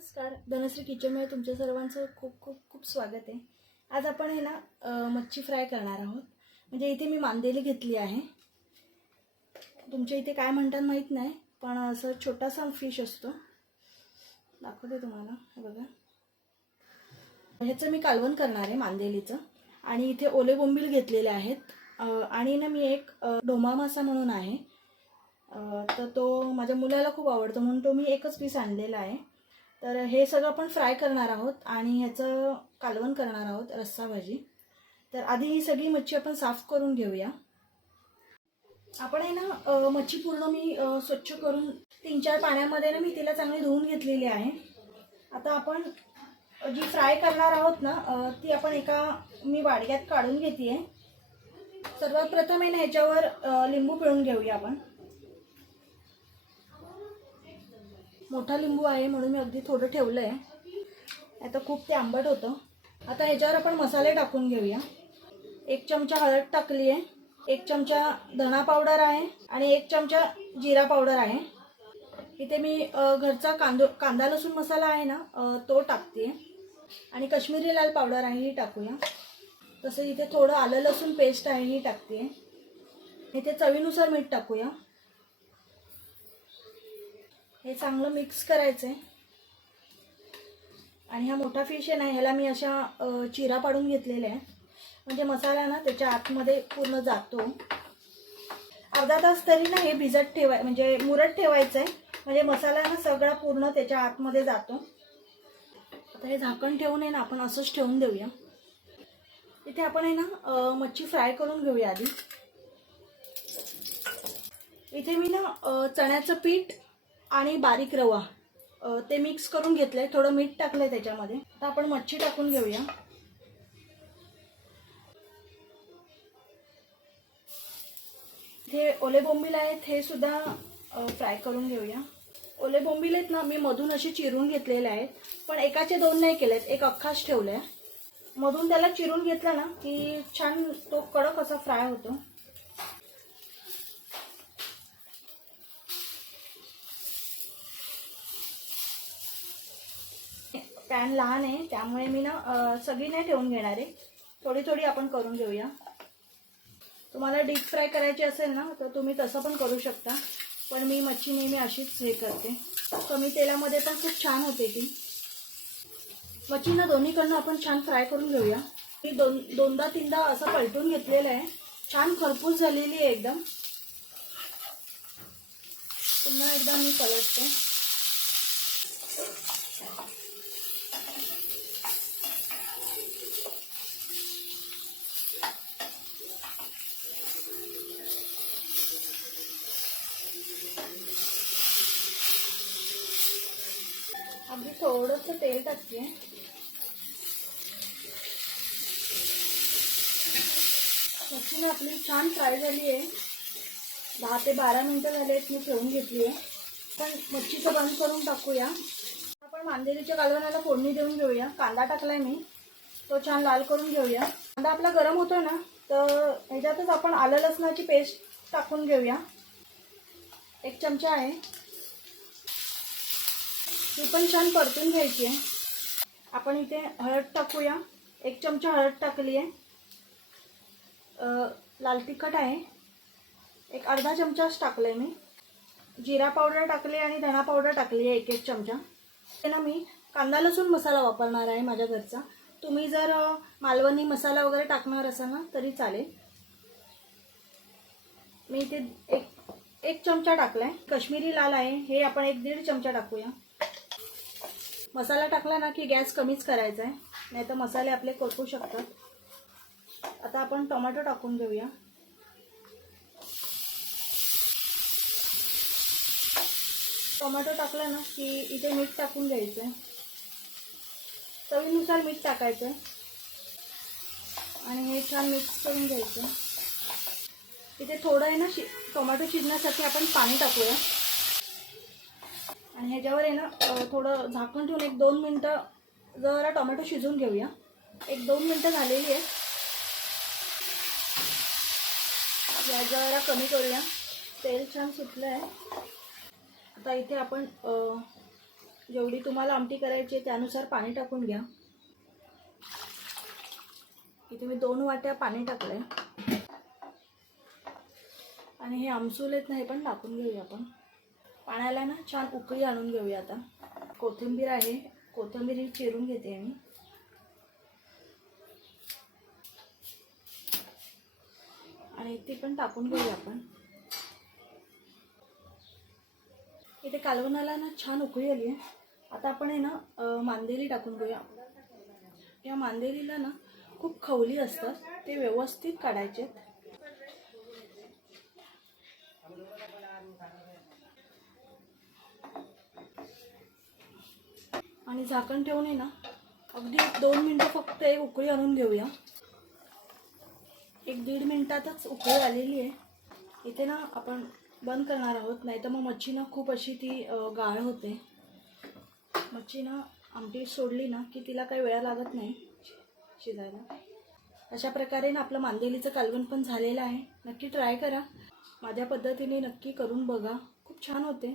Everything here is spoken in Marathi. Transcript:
नमस्कार. धनश्री किचनमध्ये तुमच्या सर्वांचं खूप खूप खूप स्वागत आहे. आज आपण आहे ना मच्छी फ्राय करणार आहोत. म्हणजे इथे मी मांदेली घेतली आहे. तुमच्या इथे काय म्हणतात माहीत नाही पण असं छोटासा फिश असतो. दाखवते तुम्हाला हे बघा. ह्याचं मी कालवण करणार आहे मांदेलीचं. आणि इथे ओले बोंबील घेतलेले आहेत. आणि ना मी एक डोमा ढोमा मासा म्हणून आहे. तर तो माझ्या मुलाला खूप आवडतो म्हणून तो मी एकच पीस आणलेला आहे. तर हे सगळं आपण फ्राय करणार आहोत आणि ह्याचं कालवण करणार आहोत रस्सा भाजी. तर आधी ही सगळी मच्छी आपण साफ करून घेऊया. आपण आहे ना मच्छी पूर्ण मी स्वच्छ करून तीन चार पाण्यामध्ये ना मी तिला चांगली धुवून घेतलेली आहे. आता आपण जी फ्राय करणार आहोत ना ती आपण एका मी वाडग्यात काढून घेते सर्वात प्रथम आहे ना ह्याच्यावर लिंबू पिळून घेऊया आपण. मोठा लिंबू आहे म्हणून मी अगदी थोडं ठेवलं आहे आता खूप ते आंबट होतं. आता ह्याच्यावर आपण मसाले टाकून घेऊया. एक चमचा हळद टाकली आहे एक चमचा धना पावडर आहे आणि एक चमचा जिरा पावडर आहे. इथे मी घरचा कांदो कांदा लसूण मसाला आहे ना तो टाकते. आणि कश्मीरी लाल पावडर आहे ही टाकूया. तसं इथे थोडं आलं लसूण पेस्ट आहे ही टाकते. इथे चवीनुसार मीठ टाकूया. हे चांगलं मिक्स करायचं आहे आणि हा मोठा फिश आहे ना ह्याला मी अशा चिरा पाडून घेतलेल्या आहे म्हणजे मसाला ना त्याच्या आतमध्ये पूर्ण जातो. अर्धा तास तरी ना हे भिजत ठेवाय म्हणजे मुरत ठेवायचं आहे म्हणजे मसाला ना सगळा पूर्ण त्याच्या आतमध्ये जातो. आता हे झाकण ठेवून आहे ना आपण असंच ठेवून देऊया. इथे आपण आहे ना मच्छी फ्राय करून घेऊया आधी. इथे मी ना चण्याचं पीठ आणि बारीक रवा. ते मिक्स करून घेतलंय. थोडं मीठ टाकलंय त्याच्यामध्ये. आता आपण मच्छी टाकून घेऊया. हे ओले बोंबील आहेत हे सुद्धा फ्राय करून घेऊया. ओले बोंबील आहेत ना मी मधून असे चिरून घेतलेले आहेत. पण एकाचे दोन नाही केलेत एक अख्खाच ठेवलाय. मधून त्याला चिरून घेतला ना की छान तो कडक असा फ्राय होतो. पॅन लहान आहे त्यामुळे मी ना सगळी नाही ठेवून घेणार आहे. थोडी थोडी आपण करून घेऊया. तुम्हाला डीप फ्राय करायची असेल ना तर तुम्ही तसं पण करू शकता. पण मी मच्छी नेहमी अशीच हे करते. कमी तेलामध्ये पण खूप छान होते ती. मच्छीना दोन्हीकडनं आपण छान फ्राय करून घेऊया. मी दोन दोनदा तीनदा असं पलटून घेतलेलं आहे. छान खरपूस झालेली आहे एकदम. पुन्हा एकदा मी पलटते. अगदी थोडंसं तेल टाकते. मच्छी आपली छान फ्राय झाली आहे. दहा ते बारा मिनटं झाले आहेत मी ठेवून घेतली आहे. पण मच्छीचं बंद करून टाकूया. आपण मांदेलीच्या कालवणाला फोडणी देऊन घेऊया. कांदा टाकलाय मी. तो छान लाल करून घेऊया. कांदा आपला गरम होतो ना तर ह्याच्यातच आपण आलं लसणाची पेस्ट टाकून घेऊया. एक चमचा आहे. ती पण छान परतून घ्यायची आहे. आपण इथे हळद टाकूया. एक चमचा हळद टाकली आहे. लाल तिखट आहे. एक अर्धा चमचाच टाकलं आहे मी. जिरा पावडर टाकली आणि धणा पावडर टाकली आहे एक एक चमचा. ते ना मी कांदा लसूण मसाला वापरणार आहे माझ्या घरचा. तुम्ही जर मालवणी मसाला वगैरे टाकणार असाल ना तरी चालेल. मी इथे एक एक चमचा टाकला आहे काश्मीरी लाल आहे. हे आपण एक दीड चमचा टाकूया. मसाला टाकला ना की गॅस कमीच करायचा आहे. नाही तर मसाले आपले कोकू शकतात. आता आपण टोमॅटो टाकून घेऊया. टोमॅटो टाकला ना की इथे मीठ टाकून घ्यायचं आहे चवीनुसार मीठ टाकायचं आहे आणि हे छान मिक्स करून घ्यायचं इथे थोडं आहे ना शि टोमॅटो शिजण्यासाठी आपण पाणी टाकूया. आणि ह्याच्यावर आहे ना थोडं झाकण ठेवून एक दोन मिनटं जरा टोमॅटो शिजवून घेऊया. एक दोन मिनटं झालेली आहे गॅस जरा कमी करूया. तेल छान सुटलं आहे आता इथे आपण जेवढी तुम्हाला आमटी करायची आहे त्यानुसार पाणी टाकून घ्या. इथे मी दोन वाट्या पाणी टाकलं आहे आणि हे आमसूल आहेत ना हे पण टाकून घेऊया आपण. पाण्याला ना छान उकळी आणून घेऊया आता. कोथिंबीर आहे. कोथिंबीर ही चिरून घेते मी. आणि ती पण टाकून घेऊया आपण. इथे कालवणाला ना छान उकळी आली आहे. आता आपण आहे ना मांदेली टाकून घेऊया. या मांदेलीला ना खूप खवली असतात. ते व्यवस्थित काढायचे आणि झाकण ठेवून आहे ना अगदी दोन मिनटं फक्त एक उकळी आणून घेऊया. एक दीड मिनटातच उकळी आलेली आहे. इथे ना आपण बंद करणार आहोत नाही तर मग मच्छी ना खूप अशी ती गाळ होते. मच्छी ना आमटी सोडली ना की तिला काही वेळा लागत नाही शिजायला. अशा प्रकारे ना आपलं मांदेलीचं कालवण पण झालेलं आहे. नक्की ट्राय करा. माझ्या पद्धतीने नक्की करून बघा. खूप छान होते.